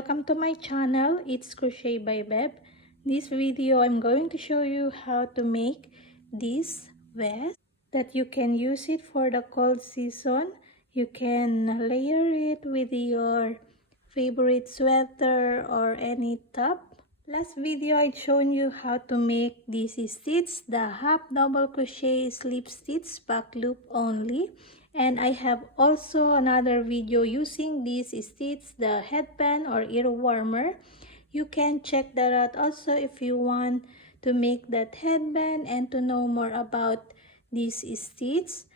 welcome to my channel. It's Crochet by Beb. This video I'm going to show you how to make this vest that you can use it for the cold season. You can layer it with your favorite sweater or any top. Last video I'd shown you how to make this stitch, the half double crochet slip stitch back loop only. And I have also another video using this stitch, the headband or ear warmer. You can check that out also if you want to make that headband and to know more about this stitch.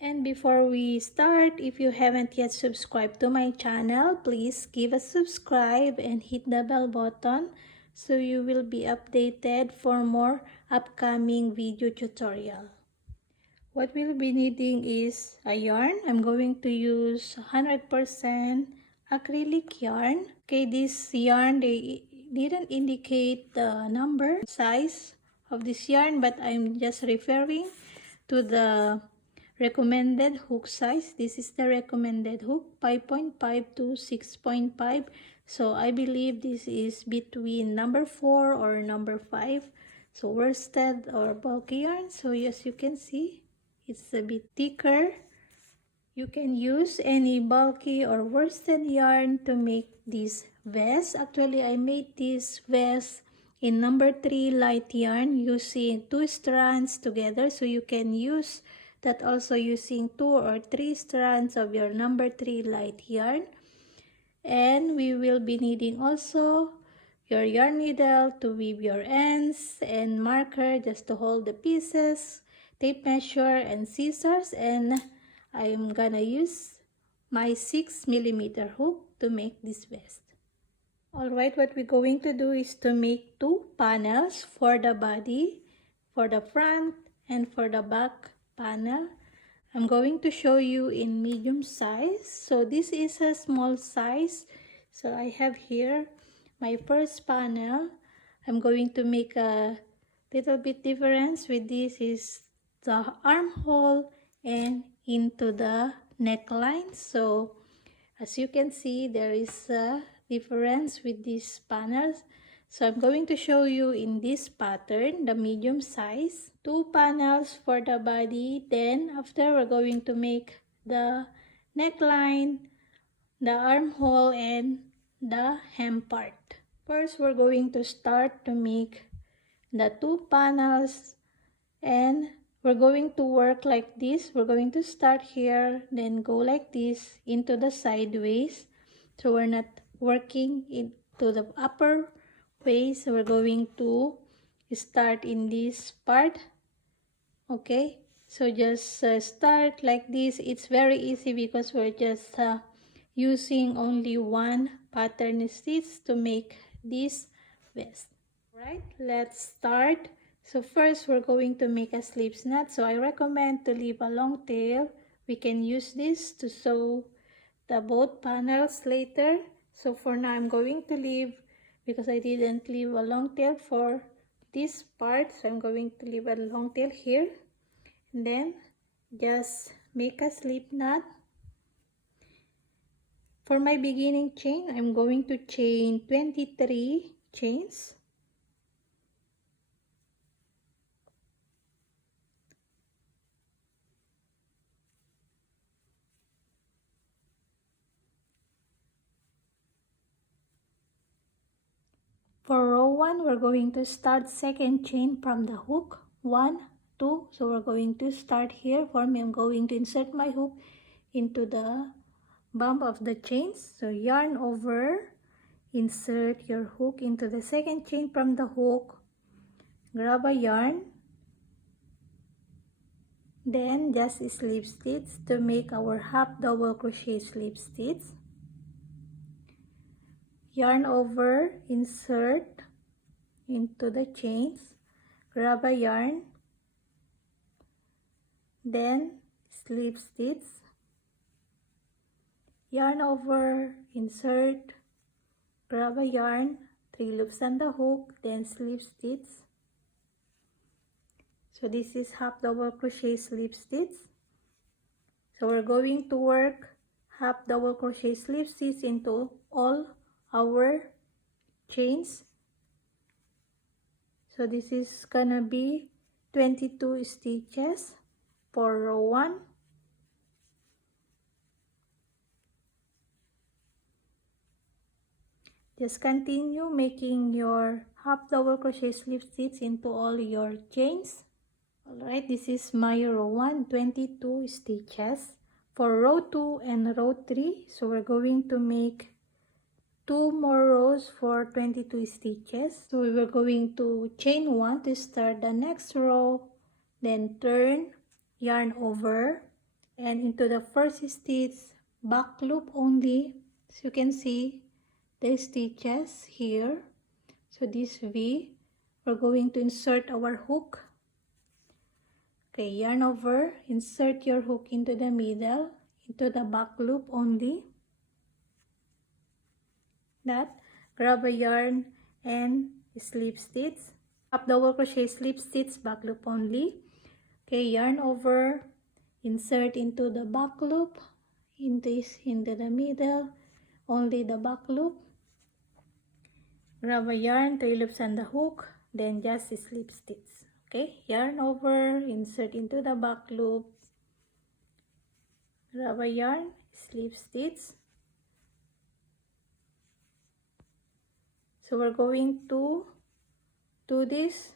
And before we start, if you haven't yet subscribed to my channel, please give a subscribe and hit the bell button so you will be updated for more upcoming video tutorial. What we'll be needing is a yarn. I'm going to use 100% acrylic yarn. Okay, this yarn, they didn't indicate the number, size of this yarn, but I'm just referring to the recommended hook size. This is the recommended hook, 5.5 to 6.5. So I believe this is between number 4 or number 5. So worsted or bulky yarn. So as you can see, it's a bit thicker. You can use any bulky or worsted yarn to make this vest. Actually, I made this vest in number 3 light yarn using 2 strands together. So you can use that also using 2 or 3 strands of your number 3 light yarn. And we will be needing also your yarn needle to weave your ends and marker just to hold the pieces, tape measure and scissors, and I'm gonna use my 6mm hook to make this vest. Alright, what we're going to do is to make 2 panels for the body, for the front and for the back panel. I'm going to show you in medium size. So this is a small size. So I have here my first panel. I'm going to make a little bit difference with this is the armhole and into the neckline. So as you can see, there is a difference with these panels. So I'm going to show you in this pattern, the medium size, 2 panels for the body. Then after, we're going to make the neckline, the armhole, and the hem part. First, we're going to start to make the 2 panels, and we're going to work like this. We're going to start here, then go like this into the sideways. So we're not working into the upper way. So we're going to start in this part. Okay, so just start like this. It's very easy because we're just using only one pattern stitch to make this vest. Right, let's start. So first, we're going to make a slip knot. So I recommend to leave a long tail. We can use this to sew the both panels later. So for now, I'm going to leave because I didn't leave a long tail for this part. So I'm going to leave a long tail here. And then just make a slip knot. For my beginning chain, I'm going to chain 23 chains. For row 1, we're going to start second chain from the hook. 1, 2. So we're going to start here. For me, I'm going to insert my hook into the bump of the chains. So yarn over, insert your hook into the second chain from the hook, grab a yarn, then just slip stitch to make our half double crochet slip stitch. Yarn over, insert into the chains, grab a yarn, then slip stitch, yarn over, insert, grab a yarn, 3 loops on the hook, then slip stitch. So this is half double crochet slip stitch. So we're going to work half double crochet slip stitch into all our chains. So this is gonna be 22 stitches for row 1. Just continue making your half double crochet slip stitch into all your chains. Alright, this is my row 1, 22 stitches. For row 2 and row 3, so we're going to make 2 more rows for 22 stitches. So we were going to chain 1 to start the next row, then turn, yarn over, and into the first stitch, back loop only. So you can see the stitches here. So this V, we're going to insert our hook. Okay, yarn over, insert your hook into the middle, into the back loop only. That, grab a yarn and slip stitch, half double crochet, slip stitch, back loop only. Okay, yarn over, insert into the back loop, into the middle, only the back loop. Grab a yarn, 3 loops on the hook, then just slip stitch. Okay, yarn over, insert into the back loop, grab a yarn, slip stitch. So we're going to do this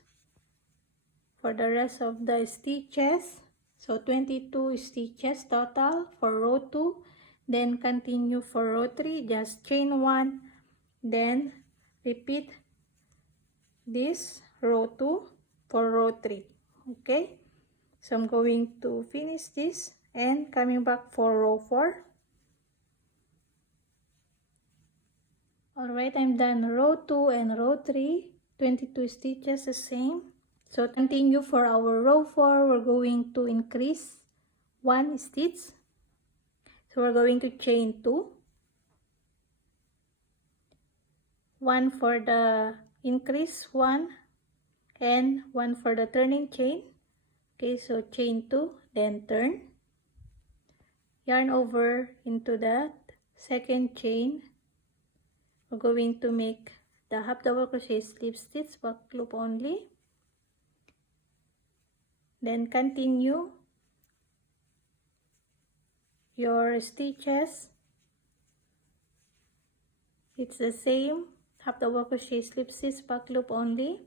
for the rest of the stitches. So 22 stitches total for row 2. Then continue for row 3, just chain 1. Then repeat this row 2 for row 3. Okay, so I'm going to finish this and coming back for row 4. Alright, I'm done row 2 and row 3, 22 stitches the same. So continue for our row 4, we're going to increase 1 stitch. So we're going to chain 2. 1 for the increase 1 and 1 for the turning chain. Okay, so chain 2, then turn. Yarn over into that second chain. We're going to make the half double crochet, slip stitch, back loop only. Then continue your stitches. It's the same, half double crochet, slip stitch, back loop only.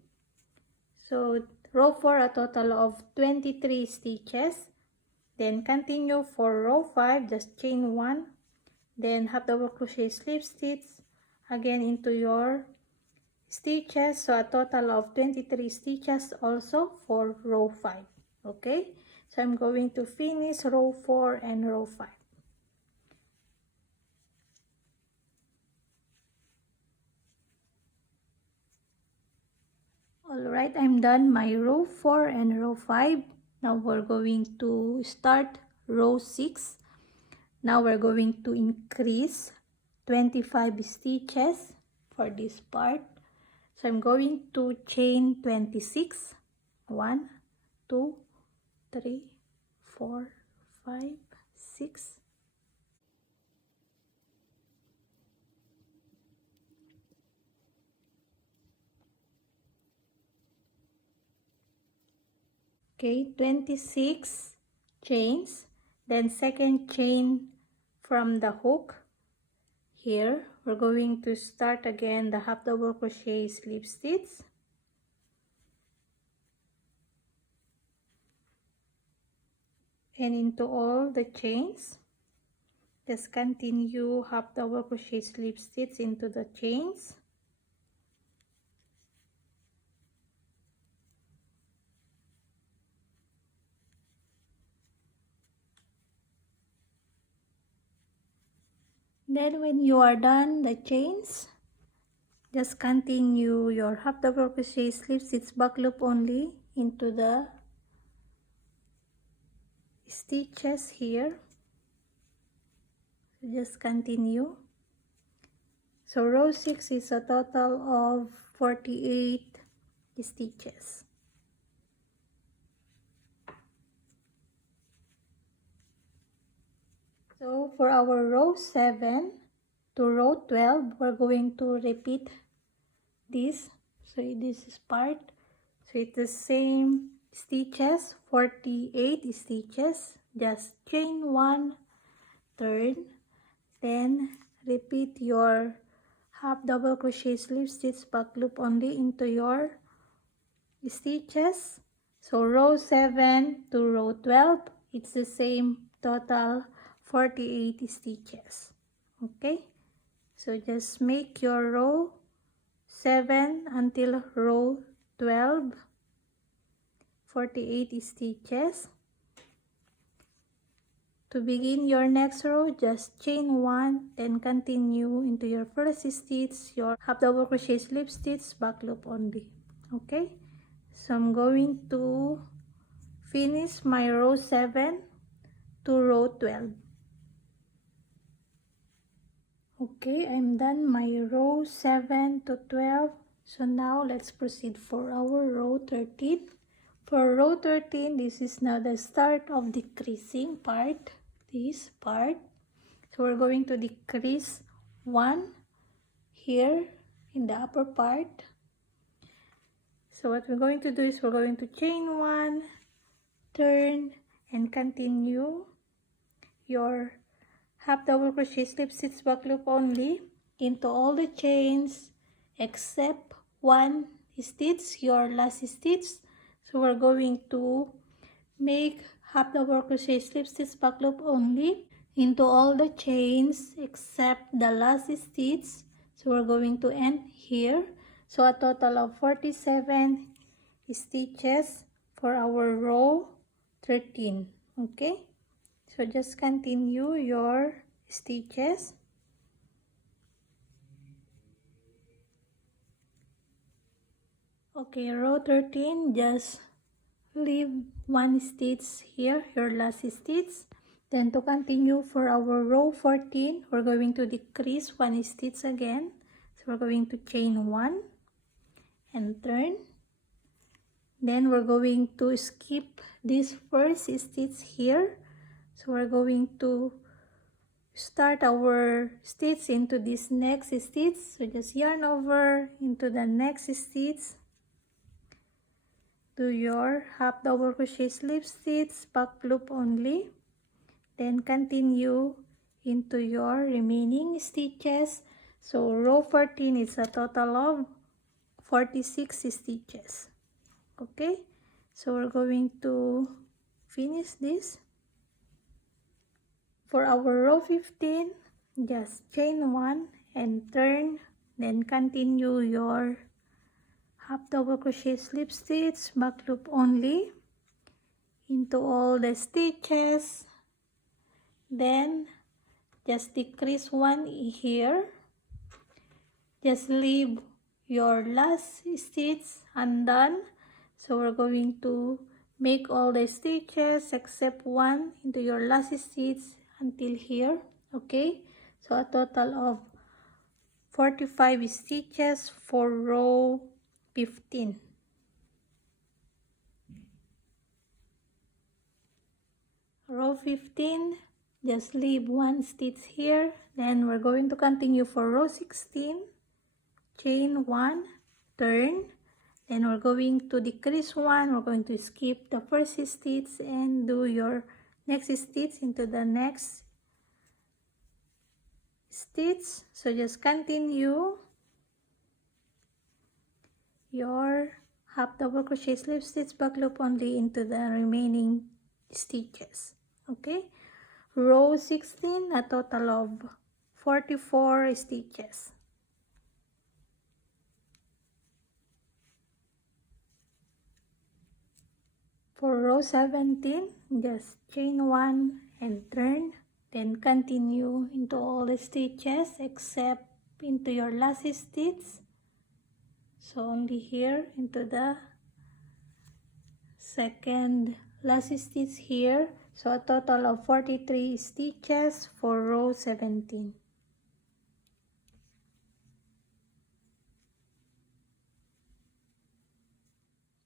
So row 4, a total of 23 stitches. Then continue for row 5, just chain 1, then half double crochet, slip stitch again into your stitches. So a total of 23 stitches also for row 5. Okay, so I'm going to finish row 4 and row 5. Alright, I'm done my row 4 and row 5. Now we're going to start row 6. Now we're going to increase 25 stitches for this part. So I'm going to chain 26. 1, 2, 3, 4, 5, 6. Okay, 26 chains. Then second chain from the hook. Here, we're going to start again the half double crochet, slip stitch. And into all the chains, just continue half double crochet, slip stitch into the chains. Then when you are done the chains, just continue your half double crochet, slip stitch, back loop only into the stitches here. Just continue. So row 6 is a total of 48 stitches. So for our row 7, to row 12, we're going to repeat this. So this is part, so it's the same stitches, 48 stitches. Just chain 1, turn, then repeat your half double crochet slip stitch back loop only into your stitches. So row 7 to row 12, it's the same total 48 stitches. Okay, so just make your row 7 until row 12, 48 stitches. To begin your next row, just chain 1, then continue into your first stitch, your half double crochet slip stitch back loop only. Okay, so I'm going to finish my row 7 to row 12. Okay, I'm done my row 7 to 12. So now let's proceed for our row 13. For row 13, this is now the start of decreasing part, this part. So we're going to decrease 1 here in the upper part. So what we're going to do is we're going to chain 1, turn, and continue your half double crochet slip stitch back loop only into all the chains except 1 stitch, your last stitch. So we're going to make half double crochet slip stitch back loop only into all the chains except the last stitch. So we're going to end here. So a total of 47 stitches for our row 13. Okay, so just continue your stitches. Okay, row 13, just leave 1 stitch here, your last stitch. Then to continue for our row 14, we're going to decrease 1 stitch again. So we're going to chain 1 and turn. Then we're going to skip this first stitch here. So we're going to start our stitch into this next stitch. So just yarn over into the next stitch. Do your half double crochet slip stitch back loop only, then continue into your remaining stitches. So row 14 is a total of 46 stitches. Okay, so we're going to finish this. For our row 15, just chain 1 and turn, then continue your half double crochet slip stitch back loop only into all the stitches. Then just decrease 1 here. Just leave your last stitch undone. So we're going to make all the stitches except 1 into your last stitch until here. Okay, so a total of 45 stitches for row 15. Row 15, just leave 1 stitch here. Then we're going to continue for row 16, chain 1, turn, then we're going to decrease 1. We're going to skip the first stitch and do your next stitch into the next stitch. So just continue your half double crochet slip stitch back loop only into the remaining stitches. Okay, row 16, a total of 44 stitches. For row 17, just chain 1 and turn, then continue into all the stitches except into your last stitch. So only here into the second last stitch here. So a total of 43 stitches for row 17.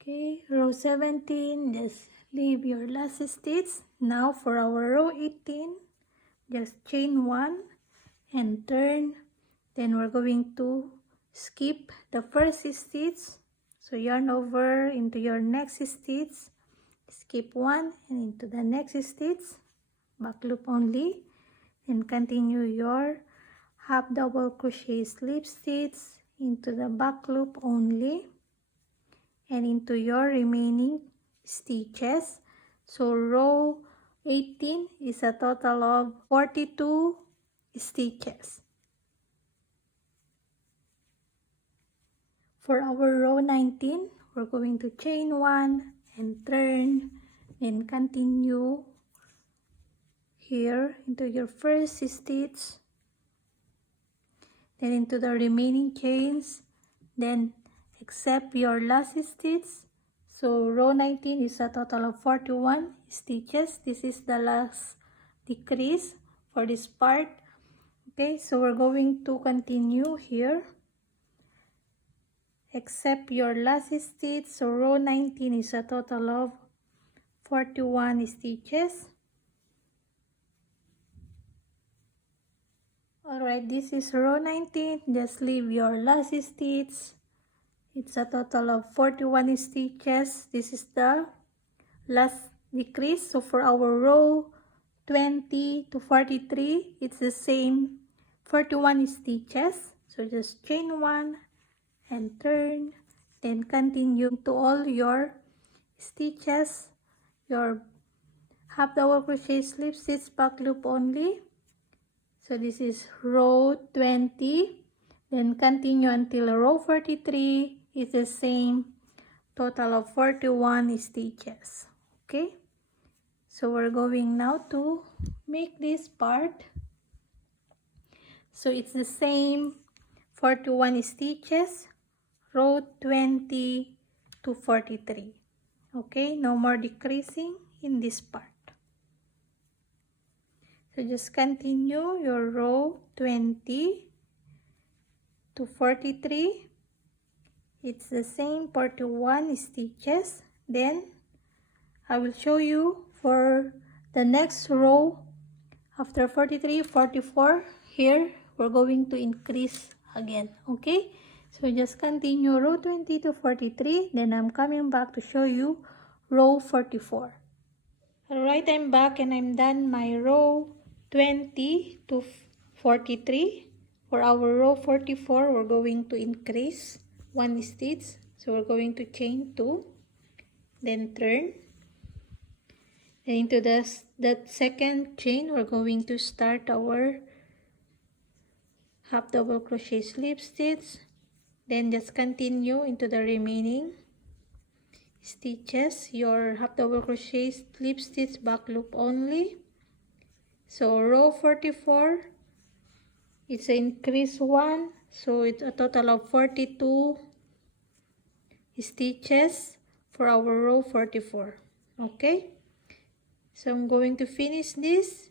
Okay, row 17, just leave your last stitch. Now for our row 18, just chain 1 and turn. Then we're going to skip the first stitch, so yarn over into your next stitch, skip one and into the next stitch, back loop only, and continue your half double crochet slip stitch into the back loop only and into your remaining stitches. So row 18 is a total of 42 stitches. For our row 19, we're going to chain 1 and turn and continue here into your first stitch, then into the remaining chains, then except your last stitch. So row 19 is a total of 41 stitches. This is the last decrease for this part. Okay, so we're going to continue here except your last stitch. So row 19 is a total of 41 stitches. Alright, this is row 19. Just leave your last stitch. It's a total of 41 stitches. This is the last decrease. So for our row 20 to 43, it's the same 41 stitches. So just chain 1 and turn, then continue to all your stitches, your half double crochet slip stitch back loop only. So this is row 20, then continue until row 43 is the same total of 41 stitches. Okay, so we're going now to make this part. So it's the same 41 stitches, row 20 to 43. Okay, no more decreasing in this part. So just continue your row 20 to 43. It's the same 41 stitches. Then I will show you for the next row after 43, 44. Here we're going to increase again. Okay, so just continue row 20 to 43. Then I'm coming back to show you row 44. Alright, I'm back and I'm done my row 20 to 43. For our row 44, we're going to increase 1 stitch. So we're going to chain 2, then turn. And into that second chain, we're going to start our half double crochet slip stitch. Then just continue into the remaining stitches, your half double crochet slip stitch back loop only. So row 44, it's an increase 1, so it's a total of 42 stitches for our row 44. Okay, so I'm going to finish this.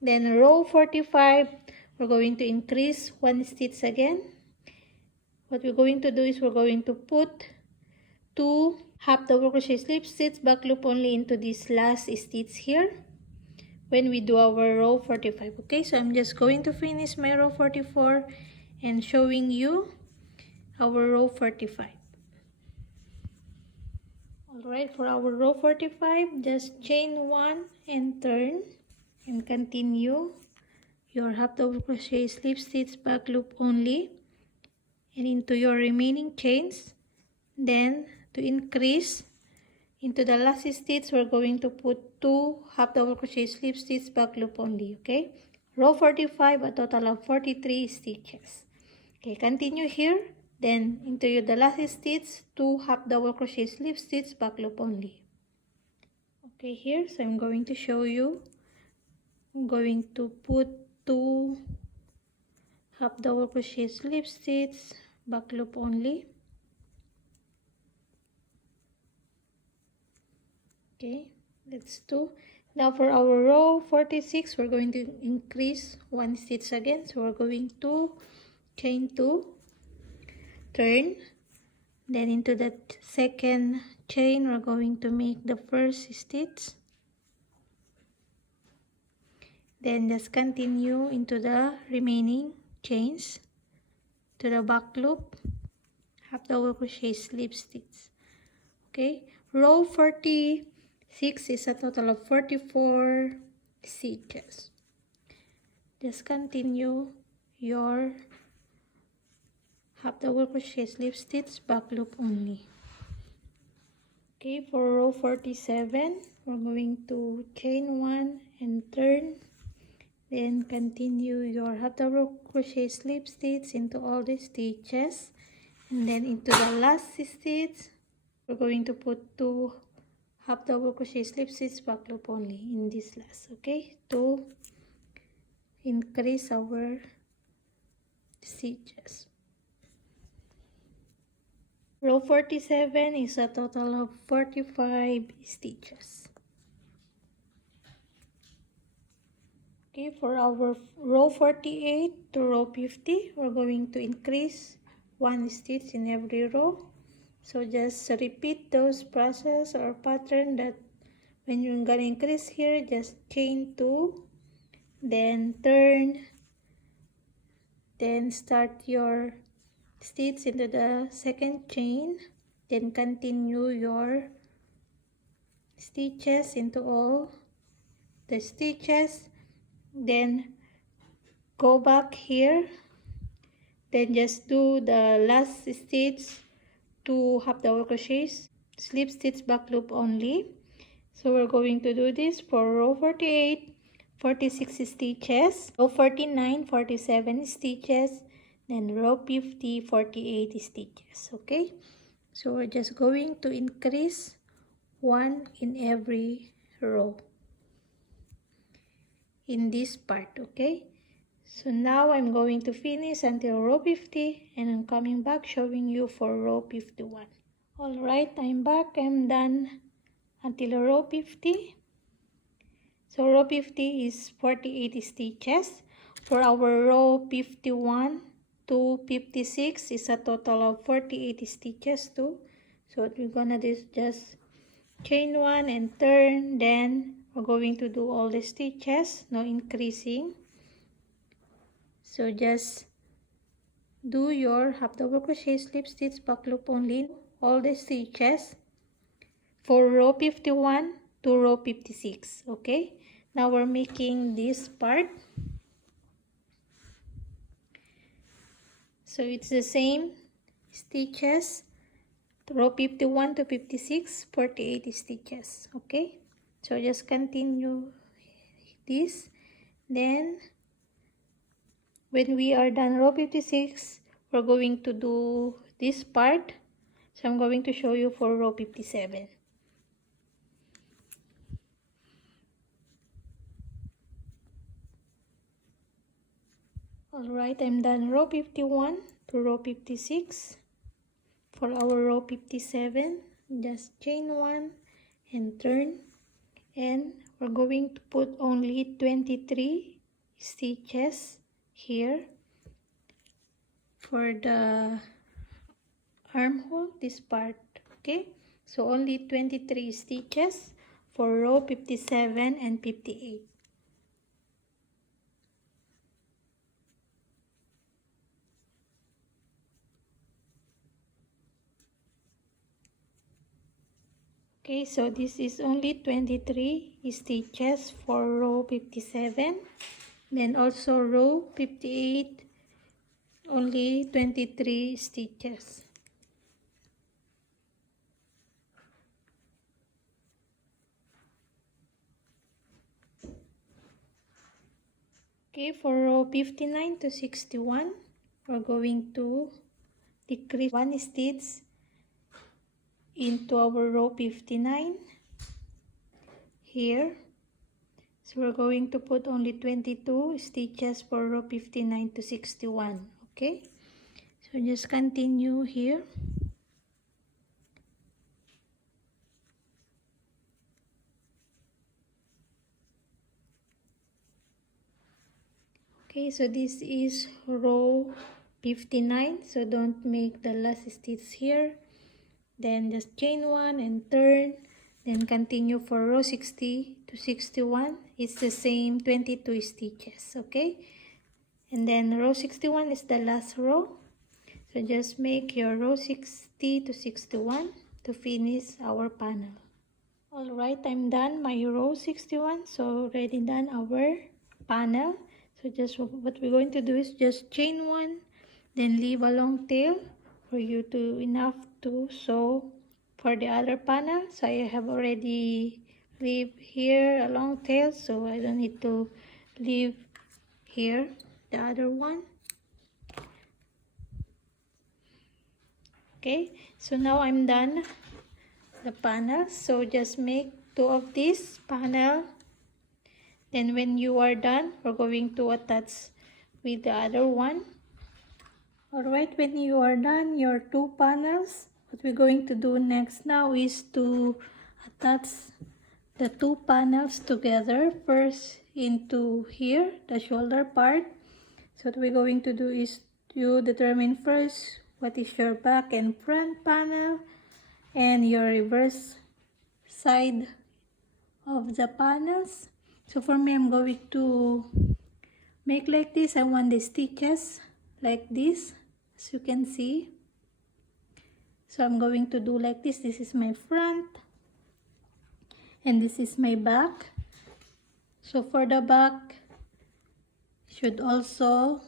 Then row 45, we're going to increase 1 stitch again. What we're going to do is we're going to put 2 half double crochet slip stitch back loop only into this last stitch here when we do our row 45. Okay, so I'm just going to finish my row 44 and showing you our row 45. Alright, for our row 45, just chain 1 and turn and continue your half double crochet slip stitch back loop only and into your remaining chains. Then to increase into the last stitch, we're going to put 2 half double crochet slip stitch back loop only. Okay, row 45, a total of 43 stitches. Okay, continue here, then into the last stitch, 2 half double crochet slip stitch back loop only. Okay, here, so I'm going to show you. I'm going to put 2 half double crochet slip stitch back loop only. Okay, let's do. Now for our row 46, we're going to increase 1 stitch again. So we're going to chain 2, turn, then into that second chain, we're going to make the first stitch. Then just continue into the remaining chains to the back loop, half double crochet slip stitch. Okay, row 46 is a total of 44 stitches. Just continue your half double crochet slip stitch back loop only. Okay, for row 47 we're going to chain 1 and turn, then continue your half double crochet slip stitch into all the stitches, and then into the last stitch we're going to put 2 half double crochet slip stitch back loop only in this last, okay, to increase our stitches. Row 47 is a total of 45 stitches. Okay, for our row 48 to row 50, we're going to increase 1 stitch in every row. So just repeat those process or pattern that when you're gonna increase here, just chain 2, then turn, then start your stitch into the second chain, then continue your stitches into all the stitches, then go back here, then just do the last stitch 2 half double crochets slip stitch back loop only. So we're going to do this for row 48, 46 stitches, row 49, 47 stitches, then row 50, 48 stitches. Okay, so we're just going to increase 1 in every row in this part. Okay, so now I'm going to finish until row 50, and I'm coming back showing you for row 51. Alright, I'm back. I'm done until row 50. So row 50 is 48 stitches. For our row 51 to 56 is a total of 48 stitches too. So what we're gonna do is just chain 1 and turn, then we're going to do all the stitches, no increasing. So just do your half double crochet slip stitch back loop only all the stitches for row 51 to row 56. Okay, now we're making this part, so it's the same stitches, row 51 to 56, 48 stitches. Okay, so just continue this, then when we are done row 56 we're going to do this part. So I'm going to show you for row 57. Alright, I'm done row 51 to row 56. For our row 57, just chain 1 and turn, and we're going to put only 23 stitches here for the armhole, this part. Okay, so only 23 stitches for row 57 and 58. Okay, so this is only 23 stitches for row 57. Then also row 58, only 23 stitches. Okay, for row 59 to 61, we're going to decrease 1 stitch into our row 59 here. So we're going to put only 22 stitches for row 59 to 61. Okay, so just continue here. Okay, so this is row 59, so don't make the last stitch here. Then just chain 1 and turn, then continue for row 60 to 61 it's the same 22 stitches. Okay, and then row 61 is the last row, so just make your row 60 to 61 to finish our panel. Alright, I'm done my row 61, so already done our panel. So just what we're going to do is just chain one, then leave a long tail for you to enough to sew for the other panel. So I have already leave here a long tail, so I don't need to leave here the other one. Okay, so now I'm done the panel, so just make two of this panel. Then when you are done, we're going to attach with the other one. Alright, when you are done your two panels, what we're going to do next now is to attach the two panels together. First into here, the shoulder part. So what we're going to do is you determine first what is your back and front panel and your reverse side of the panels. So for me, I'm going to make like this. I want the stitches like this, as you can see. So I'm going to do like this. This is my front and this is my back. So for the back, should also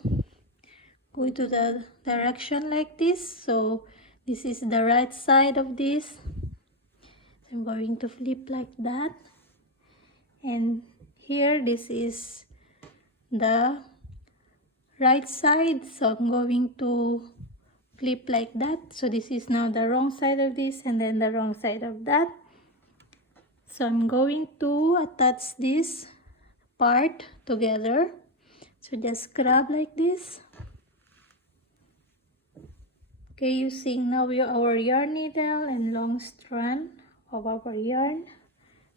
go to the direction like this. So this is the right side of this. I'm going to flip like that, and here this is the right side, so I'm going to flip like that. So this is now the wrong side of this and then the wrong side of that. So I'm going to attach this part together. So just grab like this. Okay, using now our yarn needle and long strand of our yarn.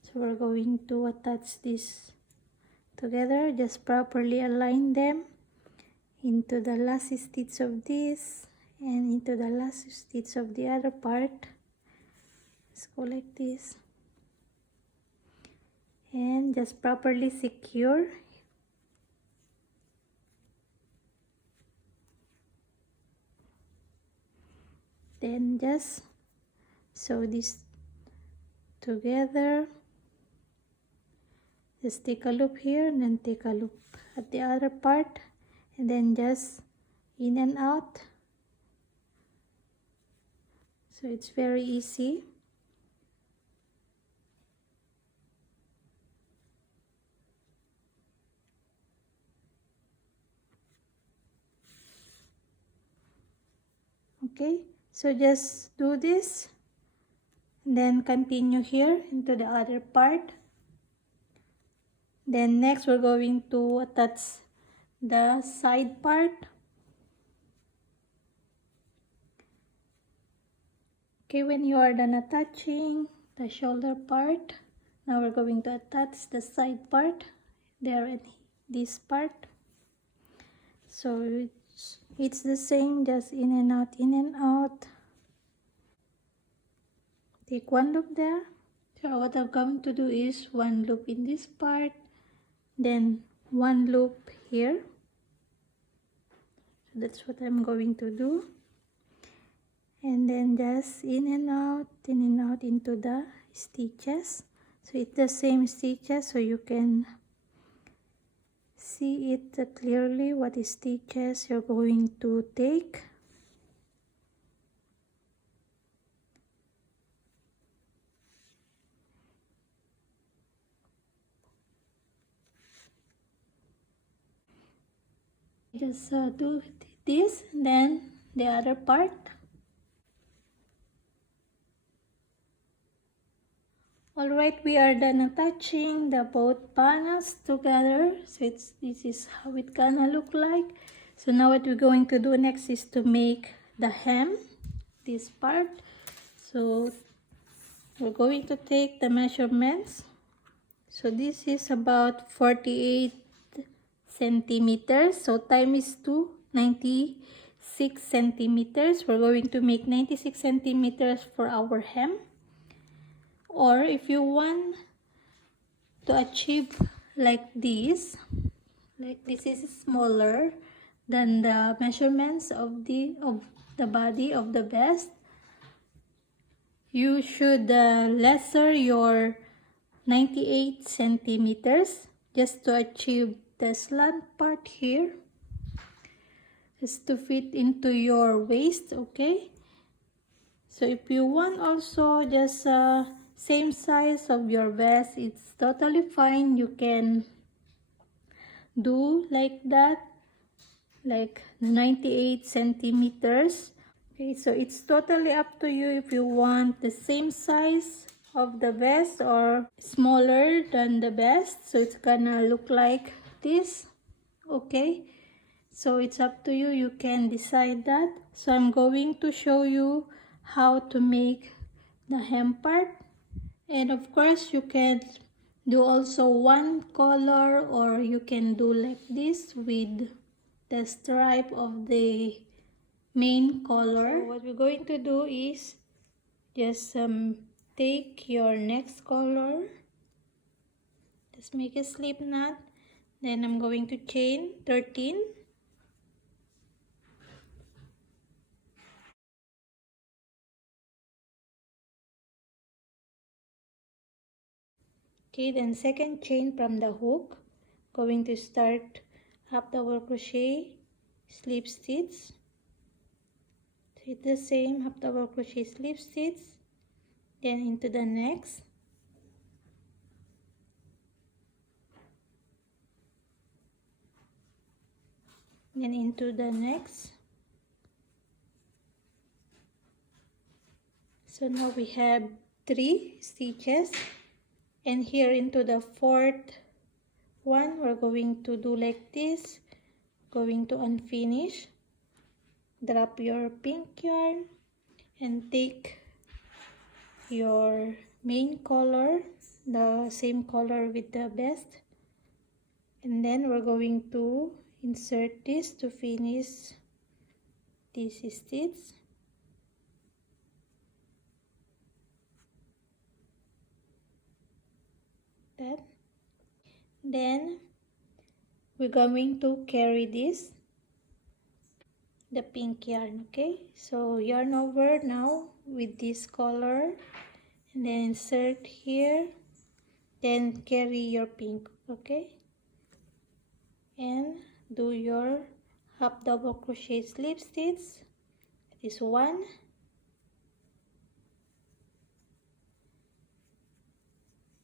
So we're going to attach this together. Just properly align them into the last stitch of this and into the last stitch of the other part. Let's go like this and just properly secure. Then just sew this together. Just take a loop here and then take a loop at the other part, and then just in and out. So it's very easy. Okay, so just do this and then continue here into the other part. Then next we're going to attach the side part. Okay, when you are done attaching the shoulder part, now we're going to attach the side part there and this part. So it's the same, just in and out, in and out. Take one loop there. So what I'm going to do is one loop in this part, then one loop here. So that's what I'm going to do. And then just in and out into the stitches. So it's the same stitches, so you can see it clearly what stitches you're going to take. Just do this and then the other part. Alright, we are done attaching the both panels together. So this is how it gonna look like. So now what we're going to do next is to make the hem, this part. So we're going to take the measurements. So this is about 48 centimeters. So times 2, 96 centimeters. We're going to make 96 centimeters for our hem. Or if you want to achieve like this. Like this is smaller than the measurements of the body of the vest. You should lesser your 98 centimeters just to achieve the slant part here, just to fit into your waist. Okay, so if you want also just same size of your vest, it's totally fine. You can do like that, like 98 centimeters. Okay, so it's totally up to you if you want the same size of the vest or smaller than the vest, so it's gonna look like this. Okay, so it's up to you, you can decide that. So I'm going to show you how to make the hem part, and of course you can do also one color, or you can do like this with the stripe of the main color. So what we're going to do is just take your next color, just make a slip knot, then I'm going to chain 13, okay, then second chain from the hook, going to start half double crochet, slip stitch, hit the same half double crochet, slip stitch, then into the next, then into the next. So now we have 3 stitches, and here into the fourth one we're going to do like this, going to unfinish, drop your pink yarn and take your main color, the same color with the vest, and then we're going to insert this to finish this stitch. That. Then we're going to carry this, the pink yarn. Okay, so yarn over now with this color, and then insert here, then carry your pink. Okay, and do your half double crochet slip stitch. This one,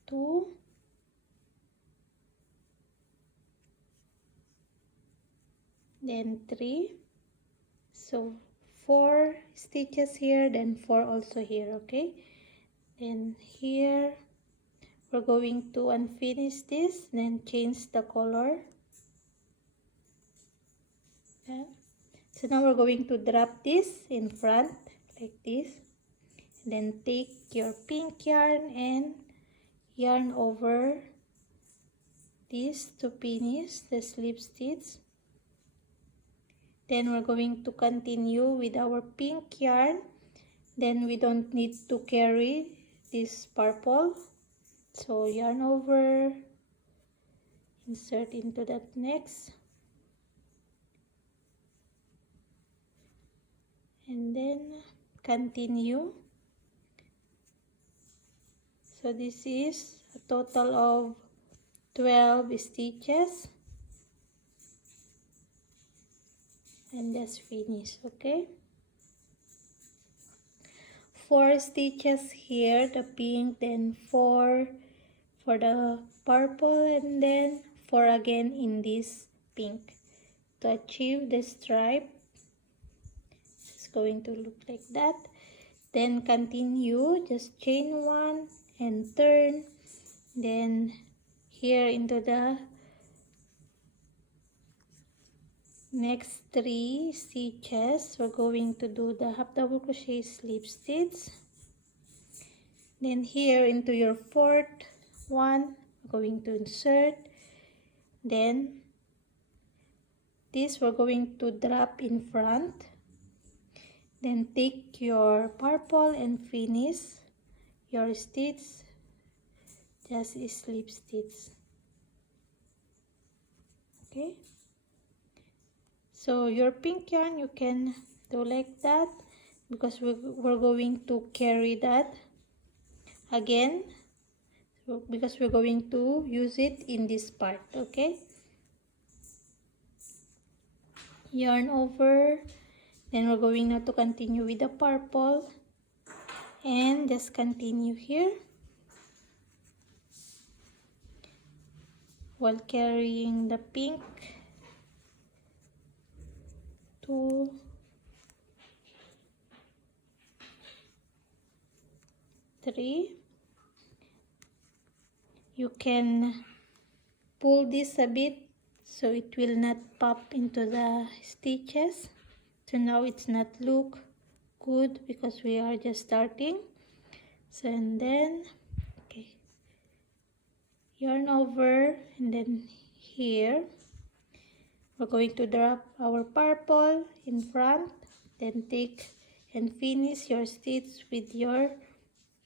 two, then 3, so 4 stitches here, then 4 also here. Okay, then here we're going to unfinish this, then change the color. Okay. So now we're going to drop this in front like this, then take your pink yarn and yarn over this to finish the slip stitch. Then we're going to continue with our pink yarn, then we don't need to carry this purple, so yarn over, insert into that next, and then continue. So this is a total of 12 stitches, and that's finished. Okay, 4 stitches here, the pink, then 4 for the purple, and then 4 again in this pink to achieve the stripe. It's going to look like that. Then continue, just chain 1 and turn, then here into the next 3 stitches we're going to do the half double crochet slip stitch. Then here into your fourth one we're going to insert, then this we're going to drop in front, then take your purple and finish your stitch, just slip stitch. Okay, so your pink yarn you can do like that, because we're going to carry that again, so because we're going to use it in this part. Okay, yarn over, then we're going now to continue with the purple, and just continue here while carrying the pink. 2, 3. You can pull this a bit so it will not pop into the stitches. So now it's not look good because we are just starting. So and then okay, yarn over, and then here we're going to drop our purple in front, then take and finish your stitch with your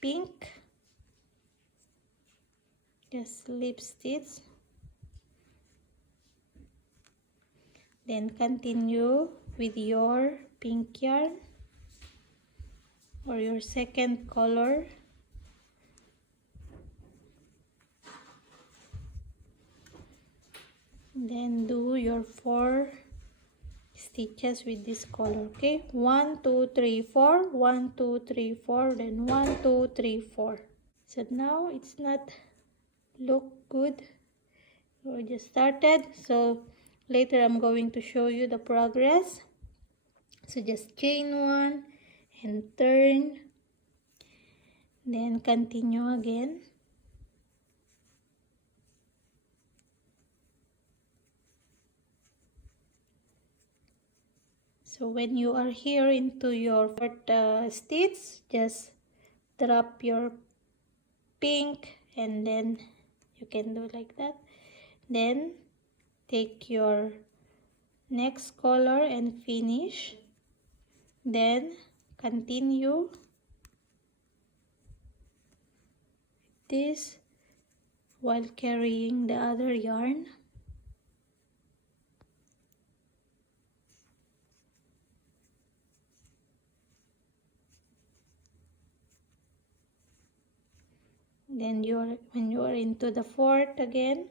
pink. Just slip stitch, then continue with your pink yarn or your second color, then do your 4 stitches with this color. Okay, 1 2 3 4, 1 2 3 4, then 1 2 3 4. So now it's not look good, we just started, so later I'm going to show you the progress. So just chain 1 and turn, then continue again. So when you are here into your 4th stitch, just drop your pink, and then you can do like that. Then take your next color and finish, then continue this while carrying the other yarn. Then when you are into the 4th again,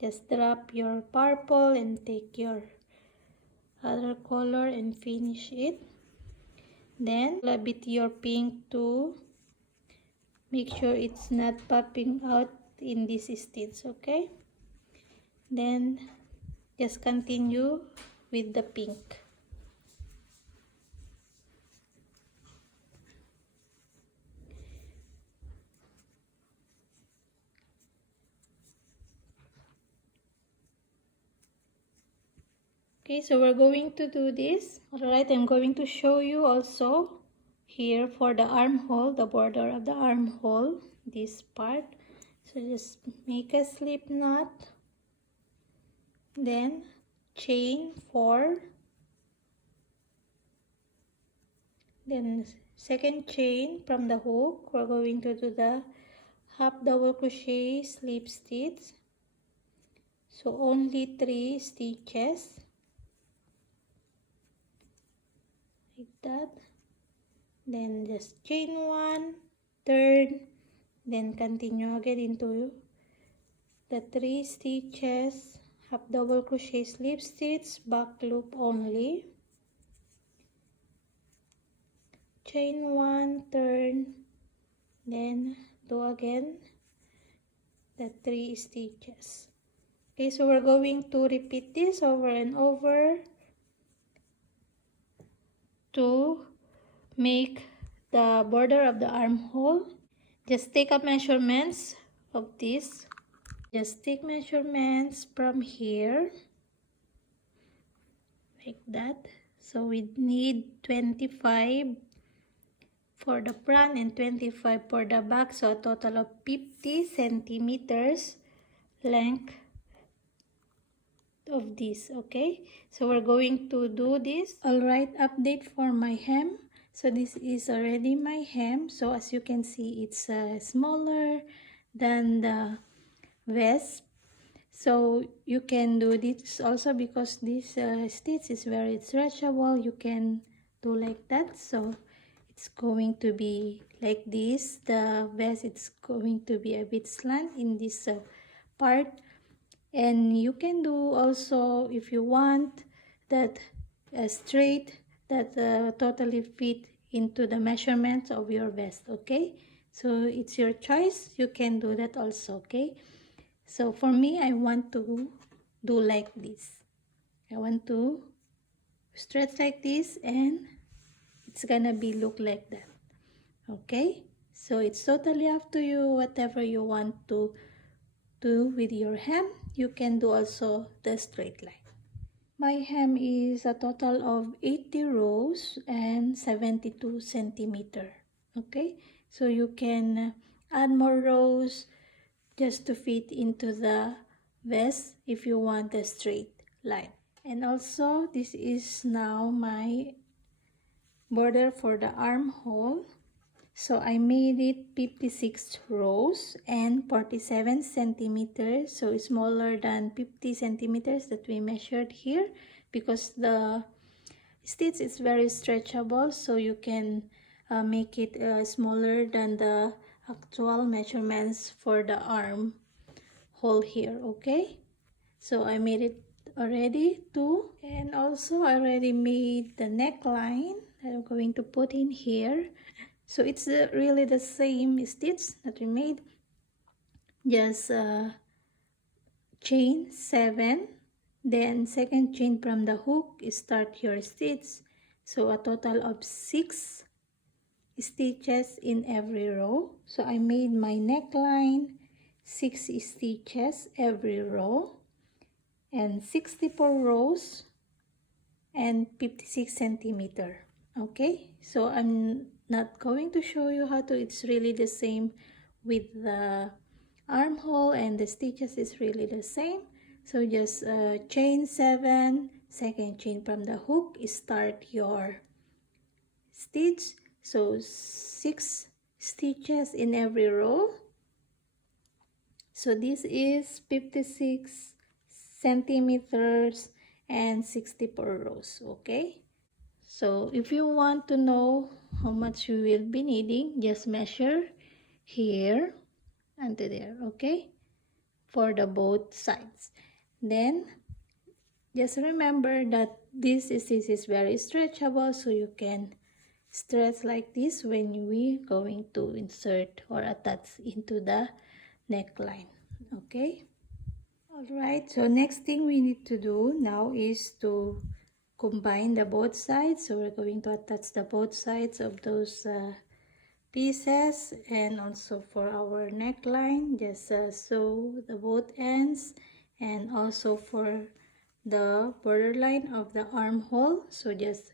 just drop your purple and take your other color and finish it. Then a bit your pink to make sure it's not popping out in this stitch. Okay, then just continue with the pink. Okay, so we're going to do this. Alright, I'm going to show you also here for the armhole, the border of the armhole, this part. So just make a slip knot, then chain 4, then second chain from the hook. We're going to do the half double crochet slip stitch, so only 3 stitches like that. Then just chain 1, turn, then continue again into the 3 stitches, half double crochet slip stitch, back loop only, chain 1, turn, then do again the 3 stitches. Okay, so we're going to repeat this over and over to make the border of the armhole. Just take up measurements of this. Just take measurements from here like that. So we need 25 for the front and 25 for the back, so a total of 50 centimeters length of this. Okay, so we're going to do this. All right, update for my hem. So this is already my hem. So as you can see, it's smaller than the vest. So you can do this also because this stitch is very stretchable. You can do like that. So it's going to be like this. The vest, it's going to be a bit slant in this part. And you can do also, if you want, that straight, that totally fit into the measurements of your vest. Okay, so it's your choice. You can do that also. Okay, so for me, I want to do like this. I want to stretch like this, and it's gonna be look like that. Okay, so it's totally up to you. Whatever you want to do with your hem, you can do also the straight line. My hem is a total of 80 rows and 72 centimeter. Okay, so you can add more rows just to fit into the vest if you want a straight line. And also, this is now my border for the armhole. So I made it 56 rows and 47 centimeters. So it's smaller than 50 centimeters that we measured here, because the stitch is very stretchable. So you can make it smaller than the actual measurements for the arm hole here. Okay, so I made it already too. And also I already made the neckline that I'm going to put in here. So it's really the same stitch that we made, just chain 7, then second chain from the hook, start your stitch. So a total of 6 stitches in every row. So I made my neckline 6 stitches every row, and 64 rows and 56 centimeter. Okay, so I'm not going to show you how to, it's really the same with the armhole, and the stitches is really the same. So just chain 7, second chain from the hook, start your stitch. So 6 stitches in every row. So this is 56 centimeters and 64 rows. Okay, so if you want to know how much you will be needing, just measure here and to there. Okay, for the both sides. Then just remember that this is very stretchable, so you can stretch like this when we going to insert or attach into the neckline. Okay, all right, so next thing we need to do now is to combine the both sides. So we're going to attach the both sides of those pieces, and also for our neckline, just sew the both ends, and also for the borderline of the armhole. So just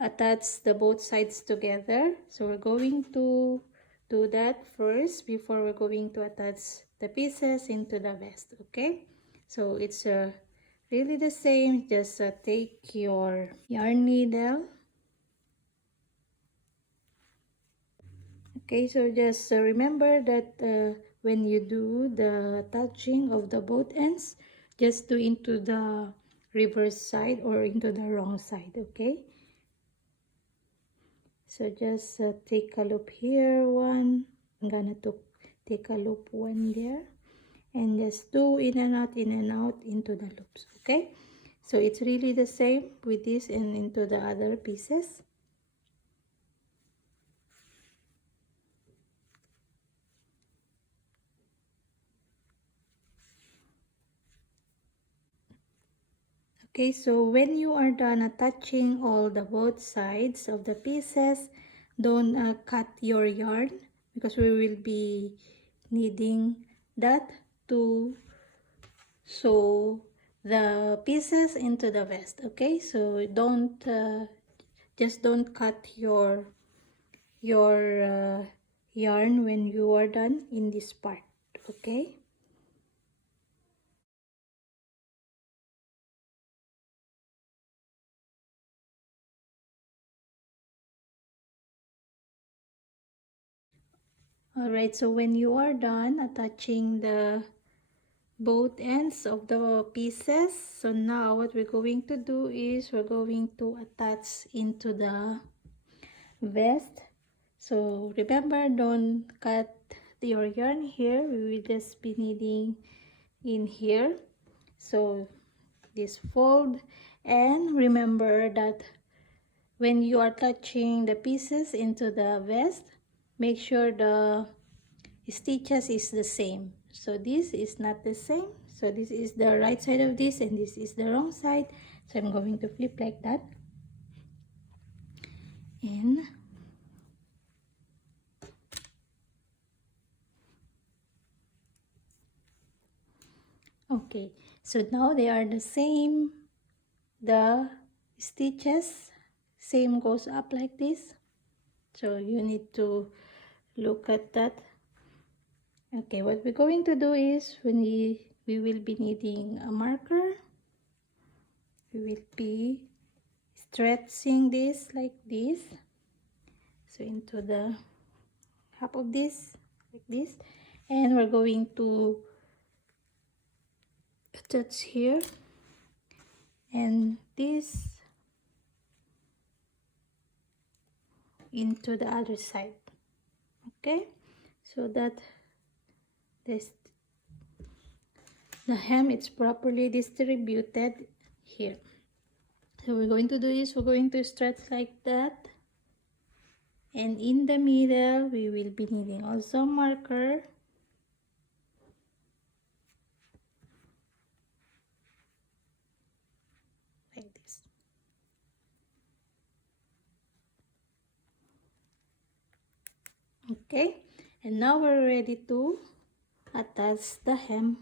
attach the both sides together. So we're going to do that first before we're going to attach the pieces into the vest. Okay, so it's really the same. Just take your yarn needle. Okay, so just remember that when you do the touching of the both ends, just do into the reverse side or into the wrong side. Okay, so just take a loop here, one. I'm gonna take a loop one there, and just do in and out into the loops. Okay, so it's really the same with this and into the other pieces. Okay, so when you are done attaching all the both sides of the pieces, don't cut your yarn, because we will be needing that to sew the pieces into the vest. Okay, so don't just don't cut your yarn when you are done in this part. Okay. Alright, so when you are done attaching the both ends of the pieces. So now what we're going to do is we're going to attach into the vest. So remember, don't cut your yarn here. We will just be needing in here. So this fold, and remember that when you are touching the pieces into the vest, make sure the stitches is the same. So this is not the same. So this is the right side of this and this is the wrong side. So I'm going to flip like that. And okay, so now they are the same. The stitches same goes up like this. So you need to look at that. Okay, what we're going to do is when we will be needing a marker. We will be stretching this like this. So into the half of this like this, and we're going to attach here and this into the other side. Okay, so that this the hem is properly distributed here. So we're going to do is we're going to stretch like that, and in the middle we will be needing also marker. Like this. Okay, and now we're ready to attach the hem.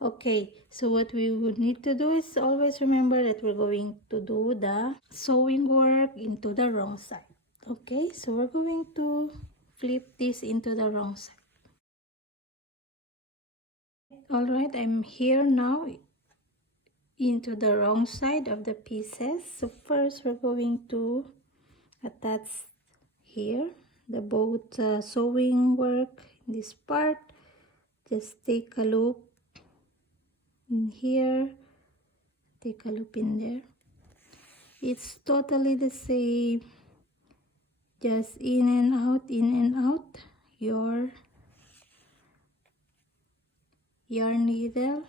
Okay, so what we would need to do is always remember that we're going to do the sewing work into the wrong side. Okay, so we're going to flip this into the wrong side. Alright, I'm here now into the wrong side of the pieces. So first we're going to attach here the both sewing work in this part. Just take a loop in here, take a loop in there. It's totally the same, just in and out your yarn needle.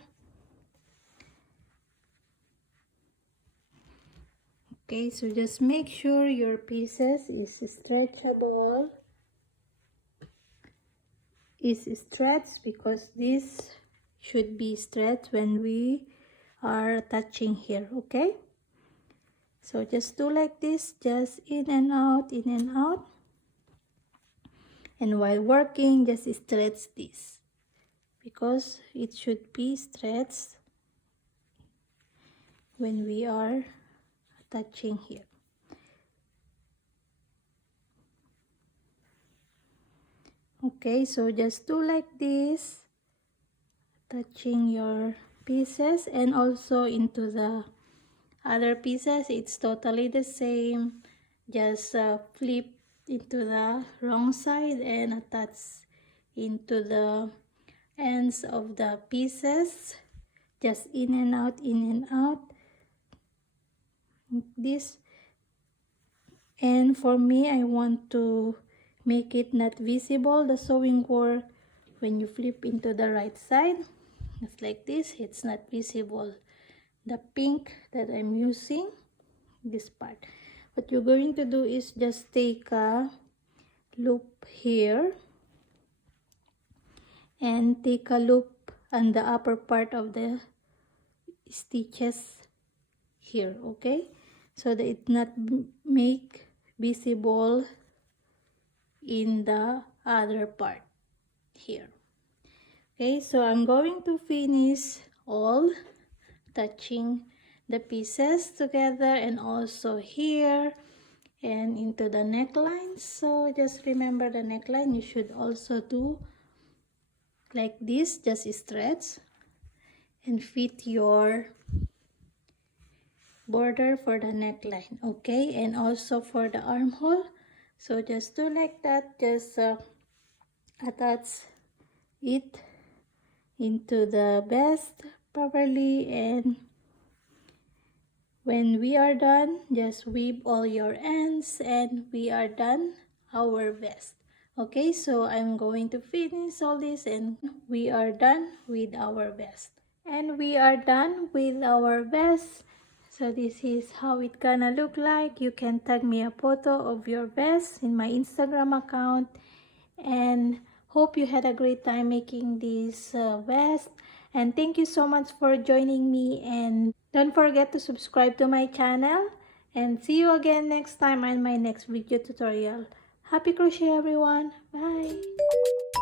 Okay, so just make sure your pieces is stretchable, is stretched, because this should be stretched when we are touching here. Okay, so just do like this, just in and out, and while working just stretch this because it should be stretched when we are touching here. Okay, so just do like this, touching your pieces, and also into the other pieces it's totally the same. Just flip into the wrong side and attach into the ends of the pieces, just in and out this. And for me, I want to make it not visible, the sewing work, when you flip into the right side. It's like this, it's not visible, the pink that I'm using, this part. What you're going to do is just take a loop here and take a loop on the upper part of the stitches here, okay, so that it not make visible in the other part here. Okay, so I'm going to finish all touching the pieces together, and also here and into the neckline. So just remember the neckline, you should also do like this, just stretch and fit your border for the neckline. Okay, and also for the armhole, so just do like that, just attach it into the vest properly, and when we are done, just weave all your ends and we are done our vest. Okay, so I'm going to finish all this and we are done with our vest. And we are done with our vest. So this is how it gonna look like. You can tag me a photo of your vest in my Instagram account, and hope you had a great time making this vest. And thank you so much for joining me, and don't forget to subscribe to my channel, and see you again next time on my next video tutorial. Happy crochet everyone. Bye.